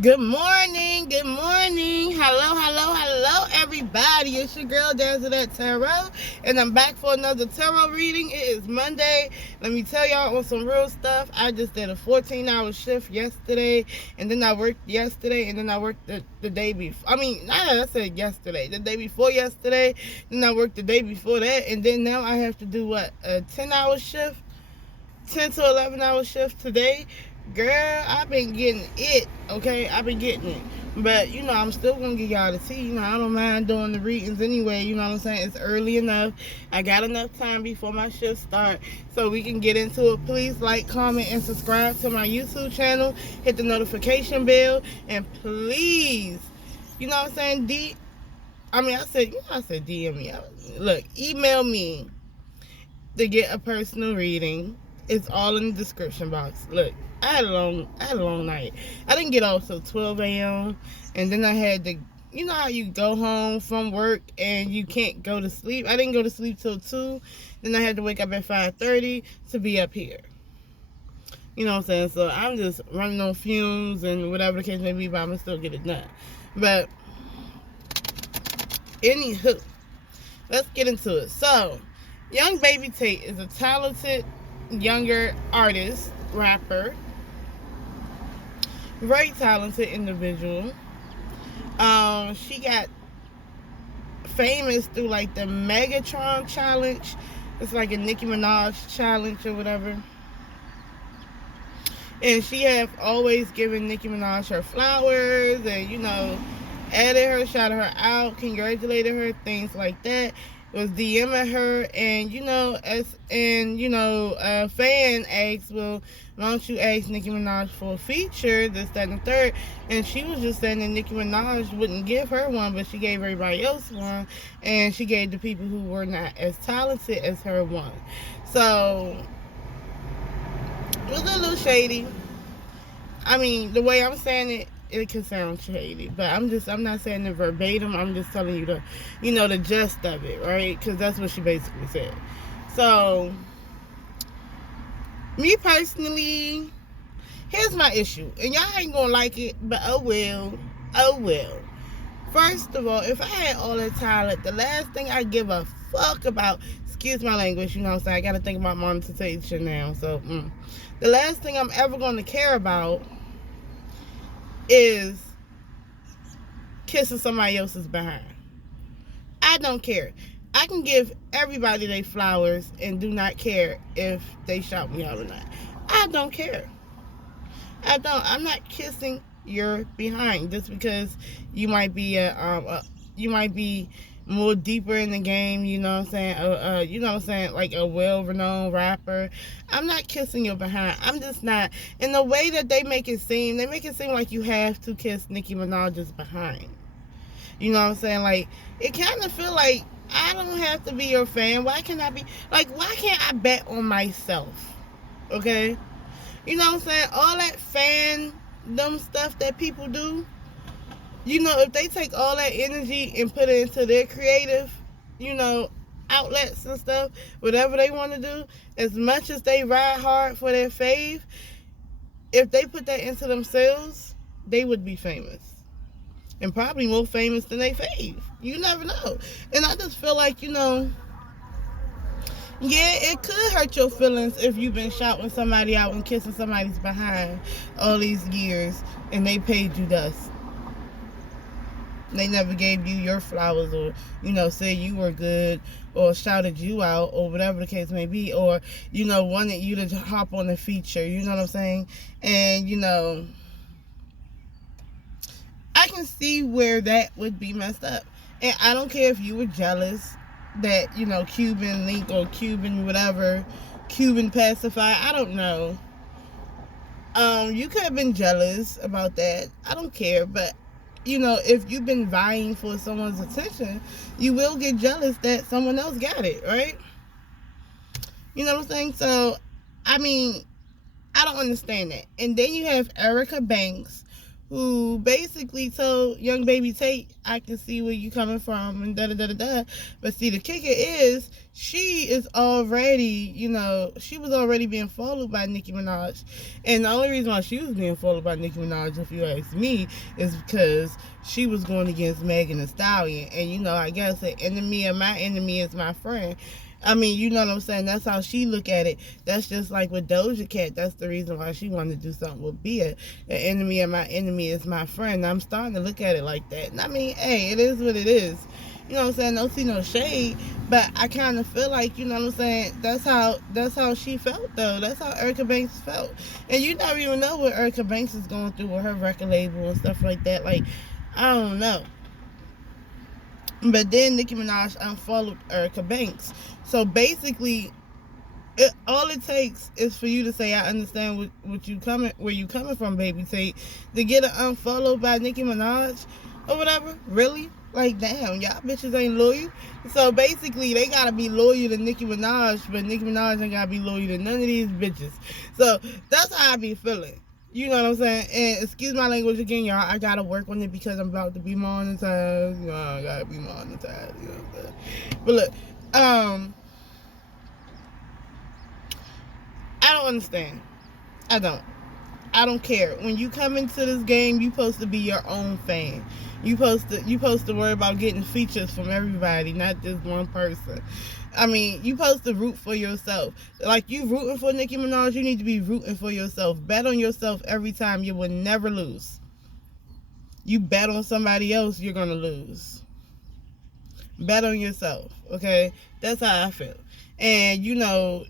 Good morning, hello, everybody. It's your girl, DAZZLE, and I'm back for another tarot reading. It is Monday. Let me tell y'all on some real stuff. I just did a 14-hour shift yesterday, and then I worked yesterday, and then I worked the day before. I said yesterday, the day before yesterday, then I worked the day before that, and then now I have to do what, a 10-hour shift? 10 to 11 hour shift today. Girl, I've been getting it, okay? I've been getting it. But, I'm still going to give y'all the tea. I don't mind doing the readings anyway. You know what I'm saying? It's early enough. I got enough time before my shift start so we can get into it. Please like, comment, and subscribe to my YouTube channel. Hit the notification bell. And please, you know what I'm saying? I said DM me. Look, email me to get a personal reading. It's all in the description box. Look, I had a long night. I didn't get off till 12 a.m. and then I had to, you know how you go home from work and you can't go to sleep. I didn't go to sleep till 2. Then I had to wake up at 5:30 to be up here. You know what I'm saying? So I'm just running on fumes and whatever the case may be, but I'm gonna still get it done. But anywho, let's get into it. So, young baby Tate is a talented younger artist, rapper, very talented individual. She got famous through like the Megatron challenge. It's like a Nicki Minaj challenge or whatever. And she have always given Nicki Minaj her flowers and, added her, shouted her out, congratulated her, things like that. Was DMing her, and a fan asked, well, why don't you ask Nicki Minaj for a feature, this, that, and the third? And she was just saying that Nicki Minaj wouldn't give her one, but she gave everybody else one, and she gave the people who were not as talented as her one. So it was a little shady. The way I'm saying it, it can sound shady, but I'm not saying it verbatim. I'm just telling you the gist of it, right? Because that's what she basically said. So, me personally, here's my issue, and y'all ain't gonna like it, but oh well. First of all, if I had all that talent, the last thing I give a fuck about, excuse my language, you know what I'm saying? I gotta think about monetization now. So, the last thing I'm ever gonna care about is kissing somebody else's behind. I don't care. I can give everybody their flowers and do not care if they shout me out or not. I don't care. I'm not kissing your behind just because you might be more deeper in the game, you know what I'm saying, like a well-renowned rapper. I'm not kissing your behind. I'm just not. In the way that they make it seem like you have to kiss Nicki Minaj's behind. You know what I'm saying? Like, it kind of feel like I don't have to be your fan. Why can't I bet on myself? Okay? You know what I'm saying? All that fandom stuff that people do, if they take all that energy and put it into their creative, outlets and stuff, whatever they want to do, as much as they ride hard for their fave, if they put that into themselves, they would be famous. And probably more famous than they fave. You never know. And I just feel like, yeah, it could hurt your feelings if you've been shouting somebody out and kissing somebody's behind all these years and they paid you dust. They never gave you your flowers or, said you were good or shouted you out or whatever the case may be, or, wanted you to hop on a feature, you know what I'm saying? And, I can see where that would be messed up. And I don't care if you were jealous that, Cuban link or Cuban whatever, Cuban pacifier, I don't know. You could have been jealous about that. I don't care, but if you've been vying for someone's attention, you will get jealous that someone else got it, right? You know what I'm saying? So, I don't understand that. And then you have Erica Banks, who basically told young baby Tate, I can see where you coming from, and da-da-da-da-da. But see, the kicker is, she is already, she was already being followed by Nicki Minaj. And the only reason why she was being followed by Nicki Minaj, if you ask me, is because she was going against Megan Thee Stallion. And, I guess the enemy of my enemy is my friend. I mean, you know what I'm saying? That's how she look at it. That's just like with Doja Cat. That's the reason why she wanted to do something with Bia. The enemy of my enemy is my friend. I'm starting to look at it like that. And I mean, hey, it is what it is. You know what I'm saying? Don't see no shade. But I kind of feel like, you know what I'm saying? That's how she felt, though. That's how Erica Banks felt. And you never even know what Erica Banks is going through with her record label and stuff like that. Like, I don't know. But then Nicki Minaj unfollowed Erica Banks. So basically, all it takes is for you to say, I understand where you coming from, baby Tate, to get an unfollow by Nicki Minaj or whatever. Really? Like, damn, y'all bitches ain't loyal. So basically, they gotta be loyal to Nicki Minaj, but Nicki Minaj ain't gotta be loyal to none of these bitches. So that's how I be feeling. You know what I'm saying? And excuse my language again, y'all. I gotta work on it because I'm about to be monetized. I gotta be monetized. You know what I'm saying? But look, I don't understand. I don't care. When you come into this game, you supposed to be your own fan. You supposed to worry about getting features from everybody, not just one person. I mean, you supposed to root for yourself. Like, you rooting for Nicki Minaj, you need to be rooting for yourself. Bet on yourself every time. You will never lose. You bet on somebody else, you're gonna lose. Bet on yourself, okay? That's how I feel. And,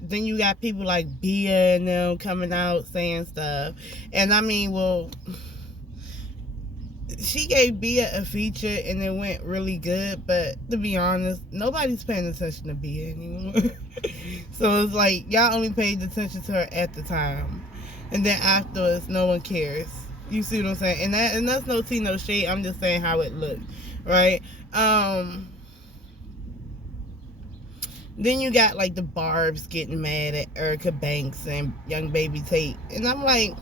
then you got people like Bia and them coming out saying stuff. And I mean, well, she gave Bia a feature and it went really good, but to be honest, nobody's paying attention to Bia anymore. So it's like, y'all only paid attention to her at the time, and then afterwards, no one cares. You see what I'm saying? And that's no tea, no shade. I'm just saying how it looked, right? Then you got like the Barbs getting mad at Erica Banks and young baby Tate, and I'm like,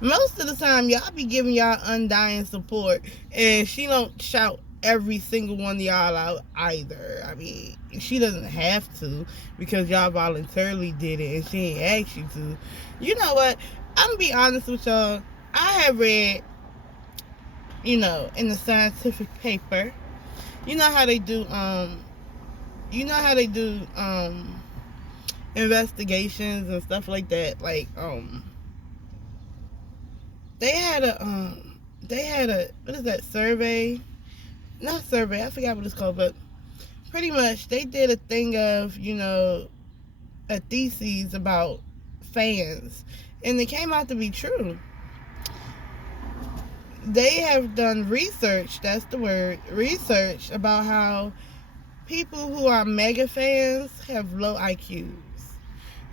most of the time, y'all be giving y'all undying support, and she don't shout every single one of y'all out either. I mean, she doesn't have to, because y'all voluntarily did it, and she ain't asked you to. You know what? I'm gonna be honest with y'all. I have read, in the scientific paper, you know how they do, investigations and stuff like that, like, they had a what is that, survey? Not survey, I forgot what it's called, but pretty much they did a thing of, a thesis about fans, and it came out to be true. They have done research, that's the word, research about how people who are mega fans have low IQs.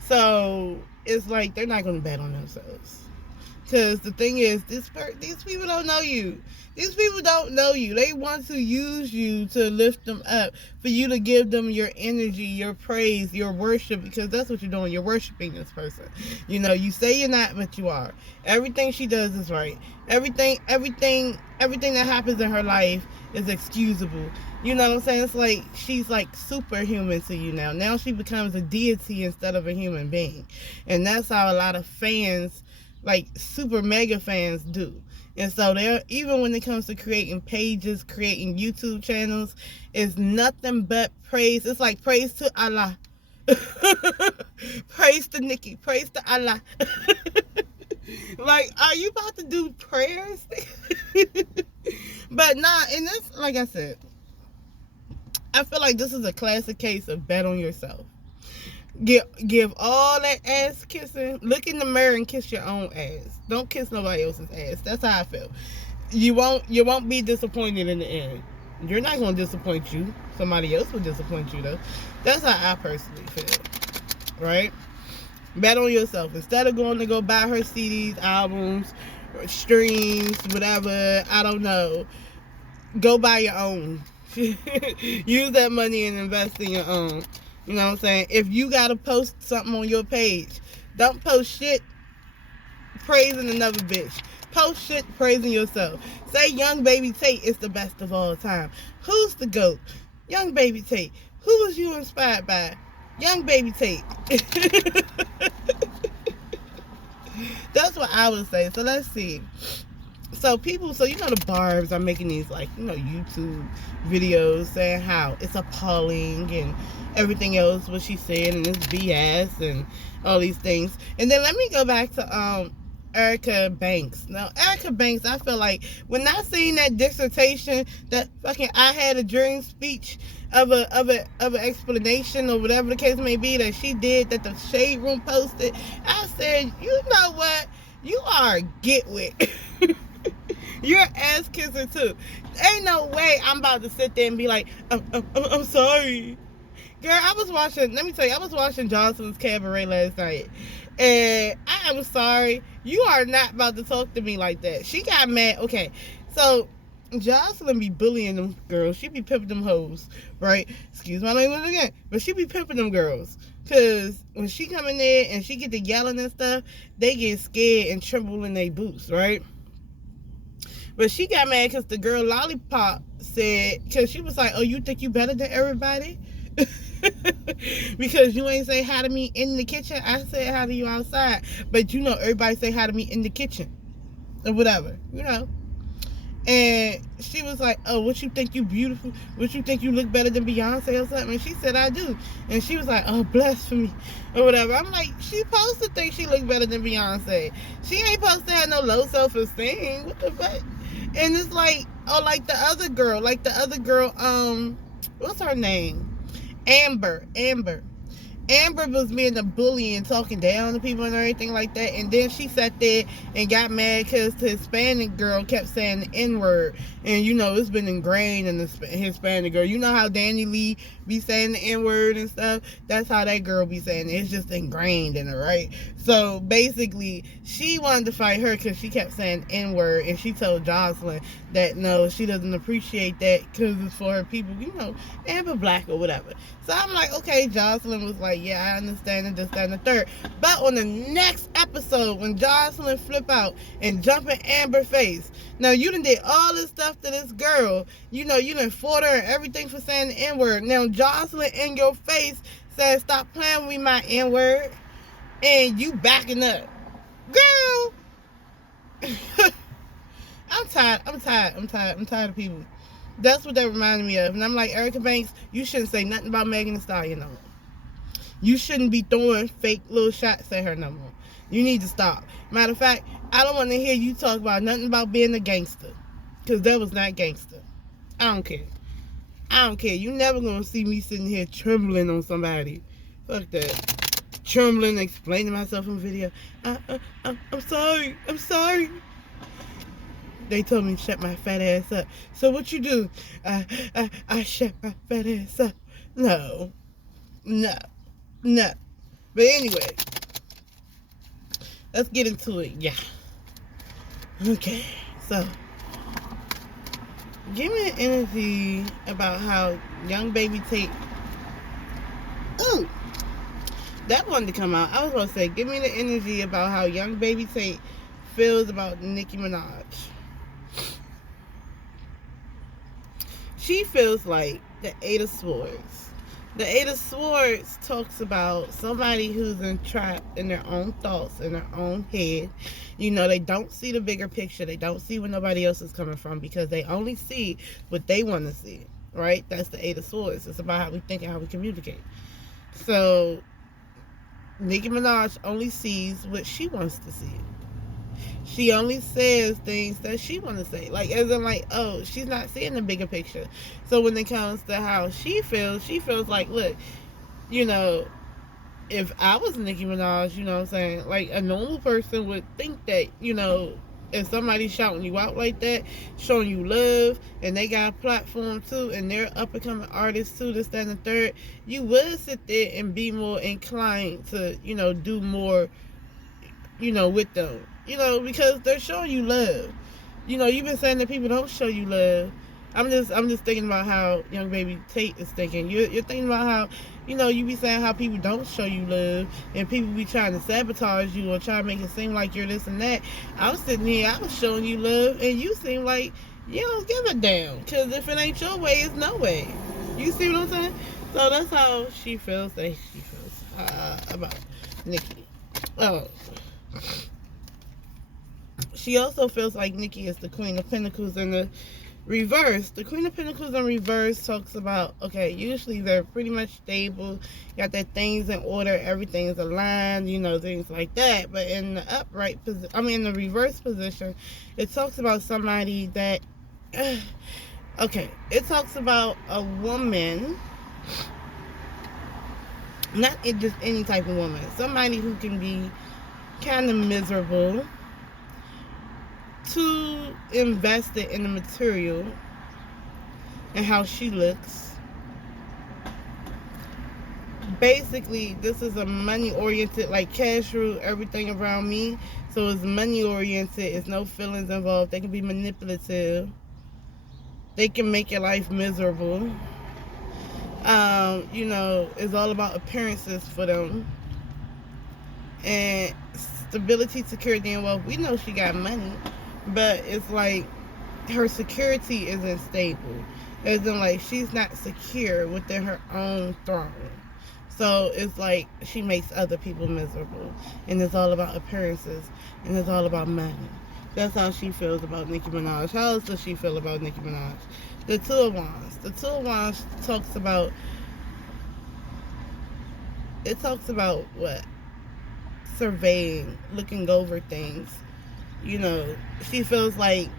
So it's like they're not going to bet on themselves. Because the thing is, these people don't know you. These people don't know you. They want to use you to lift them up, for you to give them your energy, your praise, your worship, because that's what you're doing. You're worshiping this person. You say you're not, but you are. Everything she does is right. Everything that happens in her life is excusable. You know what I'm saying? It's like she's like superhuman to you now. Now she becomes a deity instead of a human being. And that's how a lot of fans, like super mega fans, do. And so they're, even when it comes to creating pages, creating YouTube channels, it's nothing but praise. It's like praise to Allah. Praise to Nicki. Praise to Allah. Like, are you about to do prayers? But nah, and this, like I said, I feel like this is a classic case of bet on yourself. Give all that ass kissing. Look in the mirror and kiss your own ass. Don't kiss nobody else's ass. That's how I feel. You won't be disappointed in the end. You're not going to disappoint you. Somebody else will disappoint you, though. That's how I personally feel. Right? Bet on yourself. Instead of going to go buy her CDs, albums, streams, whatever, I don't know, go buy your own. Use that money and invest in your own. You know what I'm saying? If you gotta post something on your page, don't post shit praising another bitch. Post shit praising yourself. Say young baby Tate is the best of all time. Who's the GOAT? Young baby Tate. Who was you inspired by? Young baby Tate. That's what I would say. So let's see. So the barbs are making these YouTube videos saying how it's appalling and everything else what she said and it's BS and all these things. And then let me go back to Erica Banks. Now Erica Banks, I feel like when I seen that dissertation, that fucking I had a dream speech of an explanation or whatever the case may be that she did, that the Shade Room posted, I said, you know what? You are a get with. You're an ass kisser too. Ain't no way I'm about to sit there and be like, I'm sorry. Girl, I was watching Johnson's Cabaret last night. And I am sorry. You are not about to talk to me like that. She got mad. Okay, so Jocelyn be bullying them girls. She be pimping them hoes, right? Excuse my language again. But she be pimping them girls. Because when she come in there and she get to yelling and stuff, they get scared and tremble in their boots, right? But she got mad because the girl Lollipop said, because she was like, oh, you think you better than everybody? Because you ain't say hi to me in the kitchen. I said hi to you outside. But everybody say hi to me in the kitchen. Or whatever, And she was like, oh, what you think you beautiful? What you think you look better than Beyonce or something? And she said, I do. And she was like, oh, blasphemy or whatever. I'm like, she supposed to think she look better than Beyonce. She ain't supposed to have no low self-esteem. What the fuck? And it's like, oh, like the other girl, what's her name? Amber was being a bully and talking down to people and everything like that. And then she sat there and got mad because the Hispanic girl kept saying the N-word. And, it's been ingrained in the Hispanic girl. You know how Danny Lee be saying the N-word and stuff? That's how that girl be saying it. It's just ingrained in her, right? So, basically, she wanted to fight her because she kept saying N-word. And she told Jocelyn that, no, she doesn't appreciate that because it's for her people, Amber Black or whatever. So, I'm like, okay, Jocelyn was like, yeah, I understand it, this, that, and the third. But on the next episode, when Jocelyn flip out and jump in Amber's face, now you done did all this stuff to this girl. You done fought her and everything for saying the N-word. Now Jocelyn in your face said, stop playing with me, my N-word. And you backing up. Girl! I'm tired of people. That's what that reminded me of. And I'm like, Erica Banks, you shouldn't say nothing about Megan Thee Stallion no more. You shouldn't be throwing fake little shots at her no more. You need to stop. Matter of fact, I don't want to hear you talk about nothing about being a gangster. Because that was not gangster. I don't care. You never going to see me sitting here trembling on somebody. Fuck that. Trembling, explaining myself in video. I'm sorry. They told me to shut my fat ass up. So what you do? I shut my fat ass up. No. But anyway, let's get into it. Yeah. Okay. So, give me an energy about how young baby Tate. Ooh, that wanted to come out. I was going to say, give me the energy about how young baby Tate feels about Nicki Minaj. She feels like the Eight of Swords. The Eight of Swords talks about somebody who's entrapped in their own thoughts, in their own head. They don't see the bigger picture. They don't see where nobody else is coming from because they only see what they want to see, right? That's the Eight of Swords. It's about how we think and how we communicate. So, Nicki Minaj only sees what she wants to see. She only says things that she want to say. Like, as in, like, oh, she's not seeing the bigger picture. So when it comes to how she feels like, look, if I was Nicki Minaj, you know what I'm saying? Like, a normal person would think that, if somebody's shouting you out like that, showing you love, and they got a platform too, and they're up-and-coming artists too, this, that, and the third, you would sit there and be more inclined to, do more, with them. Because they're showing you love. You've been saying that people don't show you love. I'm just thinking about how young baby Tate is thinking. You're thinking about how You know, you be saying how people don't show you love and people be trying to sabotage you or try to make it seem like you're this and that. I was sitting here, I was showing you love, and you seem like you don't give a damn. Because if it ain't your way, it's no way. You see what I'm saying? So that's how she feels. About Nicki. Oh. She also feels like Nicki is the Queen of Pentacles in the reverse. The Queen of Pentacles in reverse talks about, okay, usually they're pretty much stable, got their things in order, everything is aligned, you know, things like that. But in the upright position, in the reverse position, it talks about somebody that, okay, it talks about a woman, not just any type of woman, somebody who can be kind of miserable, too invested in the material and how she looks. Basically, this is a money-oriented, like cash rule everything around me. So it's money-oriented. It's no feelings involved. They can be manipulative. They can make your life miserable. You know, it's all about appearances for them. And stability, security, and wealth. We know she got money, but it's like her security isn't stable. As in, like, she's not secure within her own throne. So it's like she makes other people miserable. And it's all about appearances. And it's all about money. That's how she feels about Nicki Minaj. How else does she feel about Nicki Minaj? The Two of Wands. The Two of Wands talks about, it talks about what? Surveying, looking over things. You know, she feels like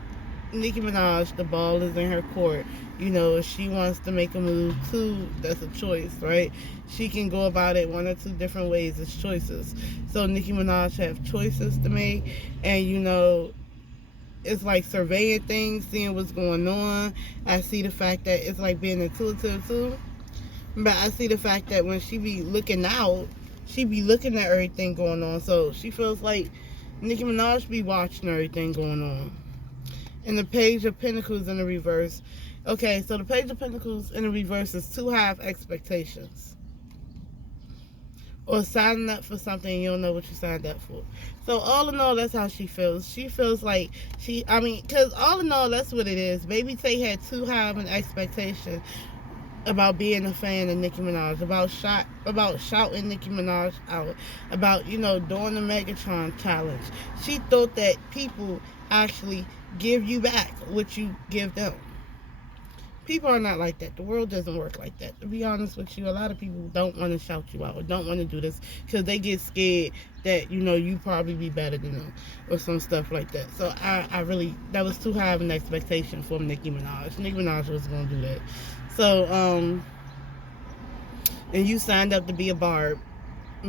Nicki Minaj, the ball is in her court. You know, if she wants to make a move too, that's a choice, right? She can go about it one or two different ways. It's choices. So Nicki Minaj have choices to make, and you know, it's like surveying things, seeing what's going on. I see the fact that it's like being intuitive too, but I see the fact that when she be looking out, she be looking at everything going on. So she feels like Nicki Minaj be watching everything going on. And the Page of Pentacles in the reverse. Okay, so the Page of Pentacles in the reverse is too high of expectations. Or signing up for something you don't know what you signed up for. So all in all, that's how she feels. She feels like because all in all, that's what it is. Baby Tate had too high of an expectation about being a fan of Nicki Minaj, about shouting Nicki Minaj out, about, you know, doing the Megatron challenge. She thought that people actually give you back what you give them. People are not like that. The world doesn't work like that. To be honest with you, a lot of people don't want to shout you out or don't want to do this because they get scared that, you know, you probably be better than them or some stuff like that. So I really, that was too high of an expectation from Nicki Minaj. Nicki Minaj was going to do that. So, and you signed up to be a barb.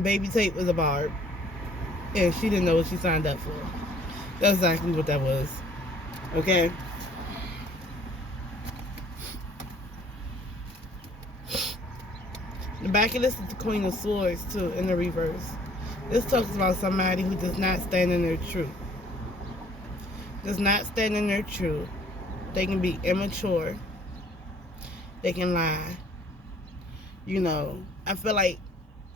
Baby Tate was a barb. And she didn't know what she signed up for. That's exactly what that was. Okay? The back of this is the Queen of Swords, too, in the reverse. This talks about somebody who does not stand in their truth. Does not stand in their truth. They can be immature. They can lie. You know, I feel like,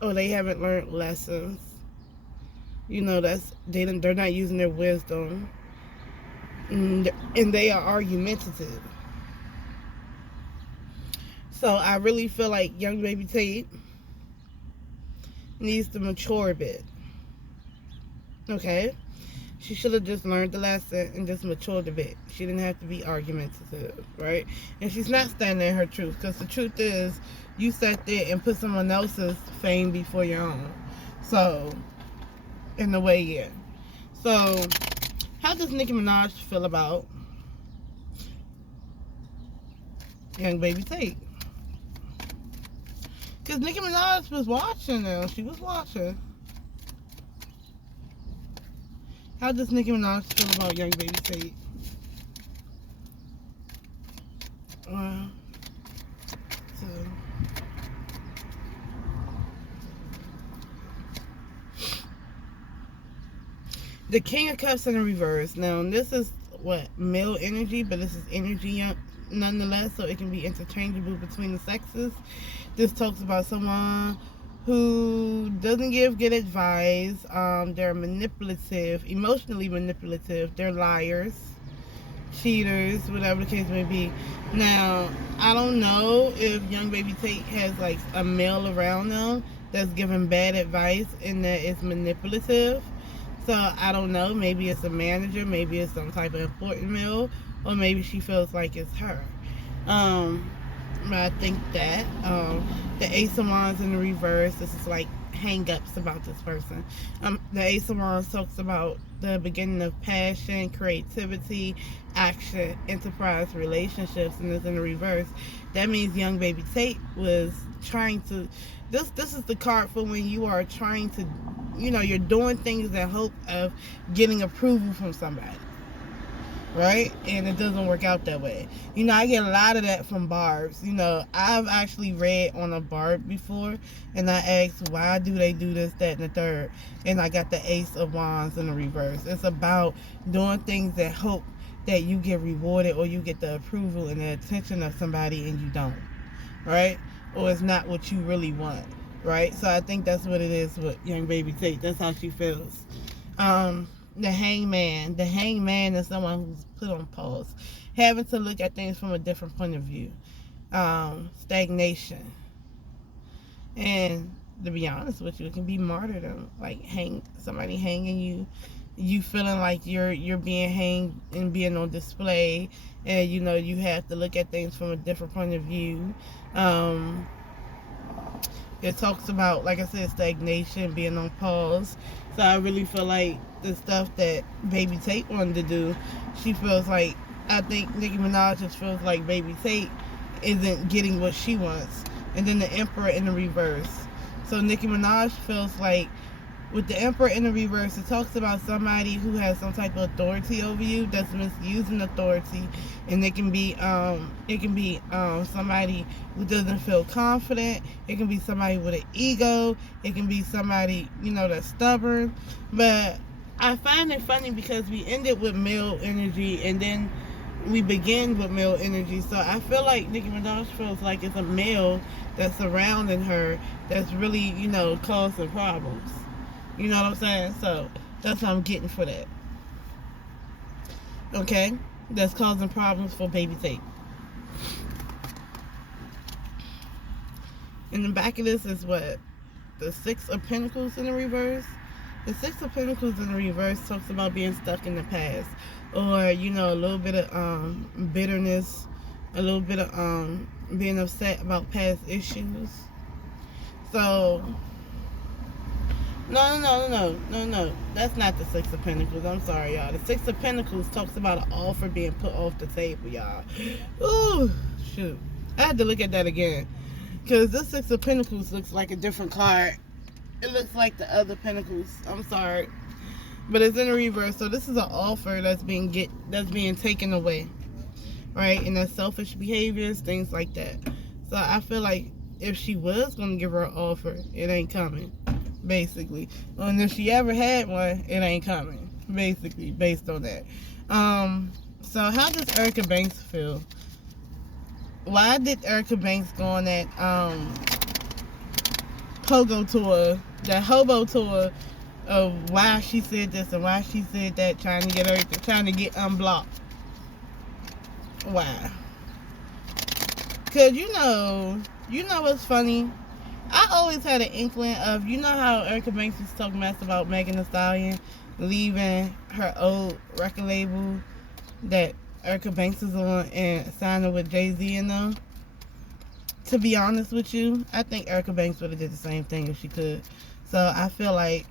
they haven't learned lessons. You know, they're not using their wisdom. And they are argumentative. So I really feel like young baby Tate needs to mature a bit. Okay? She should have just learned the lesson and just matured a bit. She didn't have to be argumentative, right? And she's not standing in her truth, because the truth is, you sat there and put someone else's fame before your own. So, in a way, yeah. So, how does Nicki Minaj feel about young baby Tate? Because Nicki Minaj was watching now. She was watching. How does Nicki Minaj feel about young baby Tate? The King of Cups in the reverse. Now, this is male energy, but this is energy nonetheless, so it can be interchangeable between the sexes. This talks about someone who doesn't give good advice. They're manipulative, emotionally manipulative. They're liars, cheaters, whatever the case may be. Now, I don't know if young baby Tate has like a male around them that's giving bad advice and that it's manipulative. So I don't know. Maybe it's a manager. Maybe it's some type of important male, or maybe she feels like it's her. But I think that the Ace of Wands in the reverse. This is like hang-ups about this person. The Ace of Wands talks about the beginning of passion, creativity, action, enterprise, relationships, and it's in the reverse. That means young baby Tate was trying to. This is the card for when you are trying to, you're doing things in hope of getting approval from somebody, right? And it doesn't work out that way. I get a lot of that from barbs. I've actually read on a barb before, and I asked, why do they do this, that, and the third? And I got the Ace of Wands in the reverse. It's about doing things in hope that you get rewarded or you get the approval and the attention of somebody and you don't, right? Or it's not what you really want, right? So I think that's what it is with young baby Tate. That's how she feels. The hangman. The hangman is someone who's put on pause, having to look at things from a different point of view. Stagnation. And to be honest with you, it can be martyrdom. Like somebody hanging you feeling like you're being hanged and being on display, and you have to look at things from a different point of view. It talks about, like I said, stagnation, being on pause. So I really feel like the stuff that baby Tate wanted to do, she feels like, I think Nicki Minaj just feels like baby Tate isn't getting what she wants. And then the Emperor in the reverse. So Nicki Minaj feels like, with the Emperor in the reverse, it talks about somebody who has some type of authority over you that's misusing authority, and it can be somebody who doesn't feel confident. It can be somebody with an ego. It can be somebody that's stubborn. But I find it funny because we ended with male energy and then we begin with male energy. So I feel like Nicki Minaj feels like it's a male that's surrounding her that's really causing problems. You know what I'm saying? So that's what I'm getting for that. Okay? That's causing problems for baby Tate. In the back of this is what? The Six of Pentacles in the reverse. The Six of Pentacles in the reverse talks about being stuck in the past. Or, a little bit of bitterness. A little bit of being upset about past issues. So... No. That's not the Six of Pentacles. I'm sorry, y'all. The Six of Pentacles talks about an offer being put off the table, y'all. Ooh, shoot. I had to look at that again. Because this Six of Pentacles looks like a different card. It looks like the other Pentacles. I'm sorry. But it's in the reverse. So this is an offer that's being taken away. Right? And that's selfish behaviors, things like that. So I feel like if she was going to give her an offer, it ain't coming. Basically. And if she ever had one, it ain't coming. Basically, based on that. So how does Erica Banks feel? Why did Erica Banks go on that pogo tour, that hobo tour of why she said this and why she said that, trying to get unblocked? Why? Cause you know what's funny? I always had an inkling of, how Erica Banks was talking mess about Megan Thee Stallion leaving her old record label that Erica Banks is on and signing with Jay-Z and them. To be honest with you, I think Erica Banks would have did the same thing if she could. So I feel like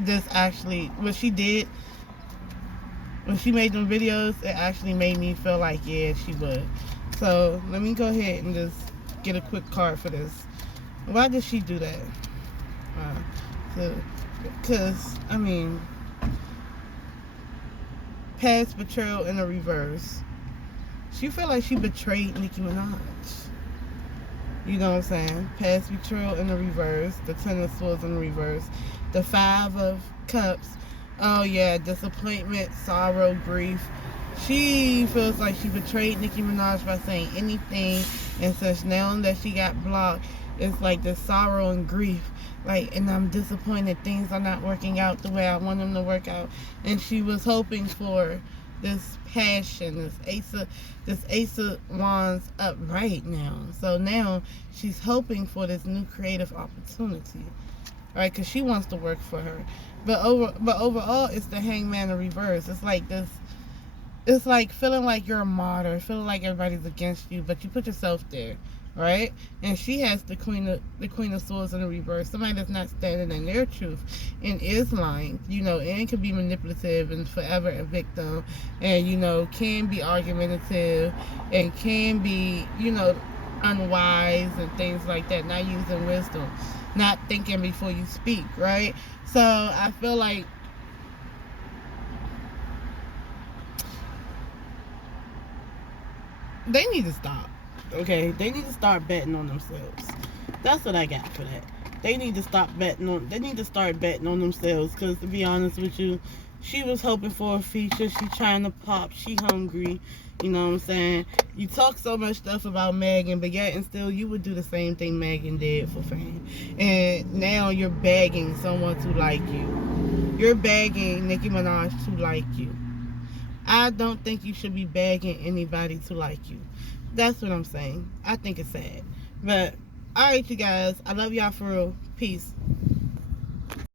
this actually, what she did, when she made them videos, it actually made me feel like, yeah, she would. So let me go ahead and just get a quick card for this. Why did she do that? Because, past betrayal in the reverse. She felt like she betrayed Nicki Minaj. You know what I'm saying? Past betrayal in the reverse. The Ten of Swords in the reverse. The Five of Cups. Oh yeah, disappointment, sorrow, grief. She feels like she betrayed Nicki Minaj by saying anything, and such. Now that she got blocked, it's like the sorrow and grief. Like, and I'm disappointed things are not working out the way I want them to work out. And she was hoping for this passion, this Ace of Wands up right now. So now she's hoping for this new creative opportunity, right? Because she wants to work for her. But overall, it's the Hangman in reverse. It's like this. It's like feeling like you're a martyr, feeling like everybody's against you, but you put yourself there, right? And she has the Queen of Swords in the reverse. Somebody that's not standing in their truth and is lying, and can be manipulative and forever a victim, and can be argumentative and can be unwise and things like that, not using wisdom, not thinking before you speak, right? So I feel like they need to stop. Okay, they need to start betting on themselves. That's what I got for that. They need to stop betting on. They need to start betting on themselves. Because to be honest with you, she was hoping for a feature. She trying to pop. She hungry. You know what I'm saying? You talk so much stuff about Megan, but yet and still you would do the same thing Megan did for fame. And now you're begging someone to like you. You're begging Nicki Minaj to like you. I don't think you should be begging anybody to like you. That's what I'm saying. I think it's sad. But, alright, you guys. I love y'all for real. Peace.